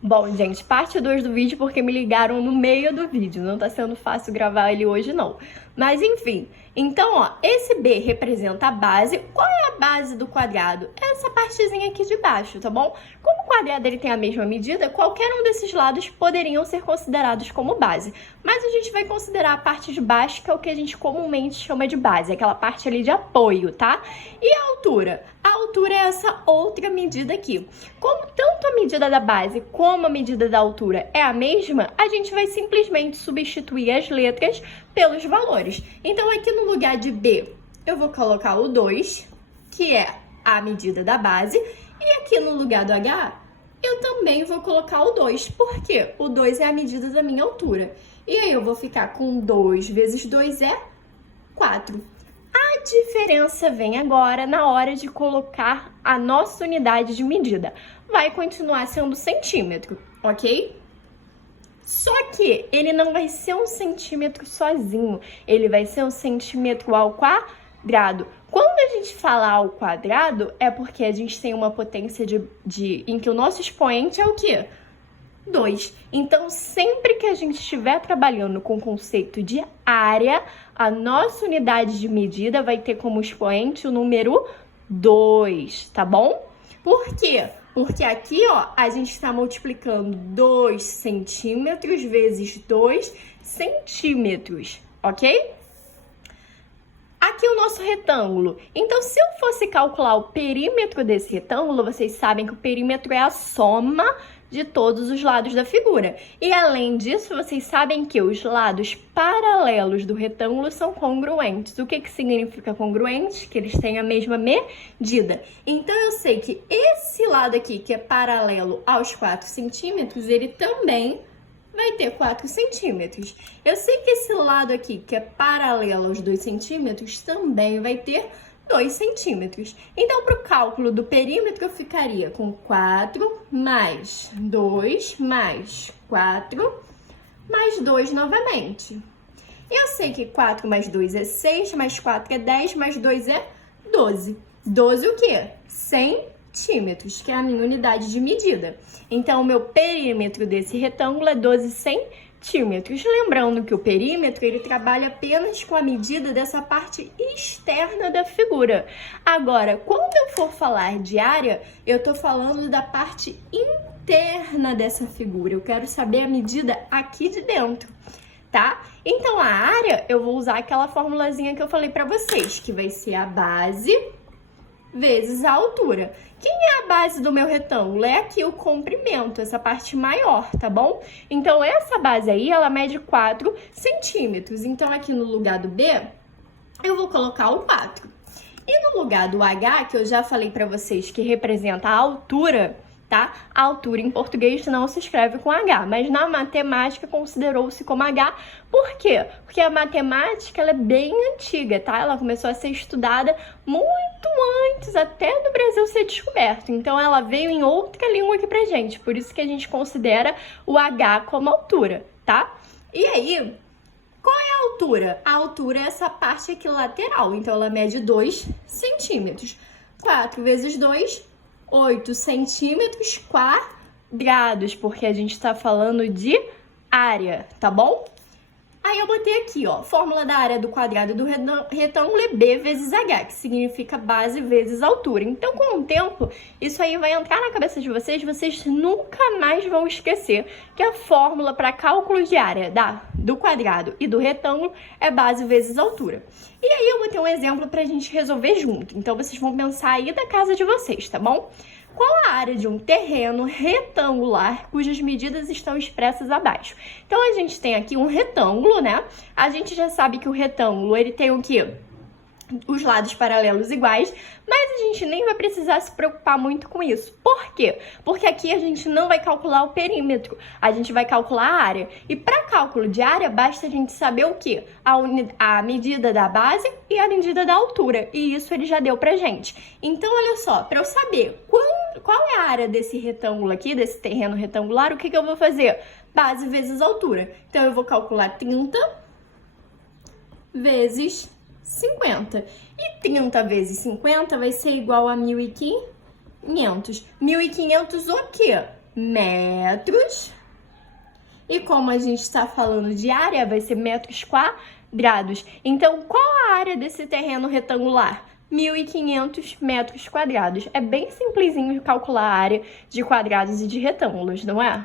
Bom, gente, parte 2 do vídeo porque me ligaram no meio do vídeo. Não tá sendo fácil gravar ele hoje, não. Mas, enfim. Então, ó, esse B representa a base. Qual é a base do quadrado? É essa partezinha aqui de baixo, tá bom? Como o quadrado ele tem a mesma medida, qualquer um desses lados poderiam ser considerados como base. Mas a gente vai considerar a parte de baixo, que é o que a gente comumente chama de base. Aquela parte ali de apoio, tá? E a altura? A altura é essa outra medida aqui. Como tanto a medida da base como a medida da altura é a mesma, a gente vai simplesmente substituir as letras pelos valores. Então, aqui no lugar de B, eu vou colocar o 2, que é a medida da base, e aqui no lugar do H, eu também vou colocar o 2, porque o 2 é a medida da minha altura. E aí, eu vou ficar com 2 vezes 2 é 4. A diferença vem agora na hora de colocar a nossa unidade de medida. Vai continuar sendo centímetro, ok? Só que ele não vai ser um centímetro sozinho, ele vai ser um centímetro ao quadrado. Quando a gente fala ao quadrado, é porque a gente tem uma potência em que o nosso expoente é o quê? 2. Então, sempre que a gente estiver trabalhando com o conceito de área, a nossa unidade de medida vai ter como expoente o número 2, tá bom? Por quê? Porque aqui, ó, a gente está multiplicando 2 centímetros vezes 2 centímetros, ok? Aqui o nosso retângulo. Então, se eu fosse calcular o perímetro desse retângulo, vocês sabem que o perímetro é a soma de todos os lados da figura. E além disso, vocês sabem que os lados paralelos do retângulo são congruentes. O que significa congruentes? Que eles têm a mesma medida. Então, eu sei que esse lado aqui, que é paralelo aos 4 centímetros, ele também vai ter 4 centímetros. Eu sei que esse lado aqui, que é paralelo aos 2 centímetros, também vai ter 2 centímetros. Então, para o cálculo do perímetro, eu ficaria com 4 mais 2 mais 4 mais 2 novamente. Eu sei que 4 mais 2 é 6, mais 4 é 10, mais 2 é 12. 12 o quê? centímetros, que é a minha unidade de medida. Então, o meu perímetro desse retângulo é 12 centímetros. Lembrando que o perímetro, ele trabalha apenas com a medida dessa parte externa da figura. Agora, quando eu for falar de área, eu tô falando da parte interna dessa figura. Eu quero saber a medida aqui de dentro, tá? Então, a área, eu vou usar aquela formulazinha que eu falei pra vocês, que vai ser a base vezes a altura. Quem é a base do meu retângulo? É aqui o comprimento, essa parte maior, tá bom? Então, essa base aí, ela mede 4 centímetros. Então, aqui no lugar do B, eu vou colocar o 4. E no lugar do H, que eu já falei pra vocês que representa a altura, tá? A altura em português não se escreve com H, mas na matemática considerou-se como H. Por quê? Porque a matemática ela é bem antiga, tá? Ela começou a ser estudada muito antes até do Brasil ser descoberto. Então, ela veio em outra língua aqui pra gente. Por isso que a gente considera o H como altura, tá? E aí, qual é a altura? A altura é essa parte aqui lateral. Então, ela mede 2 centímetros. 4 vezes 2, 8 centímetros quadrados, porque a gente está falando de área, tá bom? Aí eu botei aqui, ó, fórmula da área do quadrado do retângulo é B vezes H, que significa base vezes altura. Então, com o tempo, isso aí vai entrar na cabeça de vocês nunca mais vão esquecer que a fórmula para cálculo de área do quadrado e do retângulo é base vezes altura. E aí eu botei um exemplo para a gente resolver junto. Então, vocês vão pensar aí da casa de vocês, tá bom? Qual a área de um terreno retangular cujas medidas estão expressas abaixo? Então, a gente tem aqui um retângulo, né? A gente já sabe que o retângulo, ele tem o quê? Os lados paralelos iguais, mas a gente nem vai precisar se preocupar muito com isso. Por quê? Porque aqui a gente não vai calcular o perímetro, a gente vai calcular a área. E para cálculo de área, basta a gente saber o quê? A medida da base e a medida da altura. E isso ele já deu pra gente. Então, olha só, para eu saber qual é a área desse retângulo aqui, desse terreno retangular, o que eu vou fazer? Base vezes altura. Então, eu vou calcular 30 vezes 50. E 30 vezes 50 vai ser igual a 1.500. 1.500 o quê? metros. E como a gente está falando de área, vai ser metros quadrados. Então, qual a área desse terreno retangular? 1.500 metros quadrados. É bem simplesinho de calcular a área de quadrados e de retângulos, não é?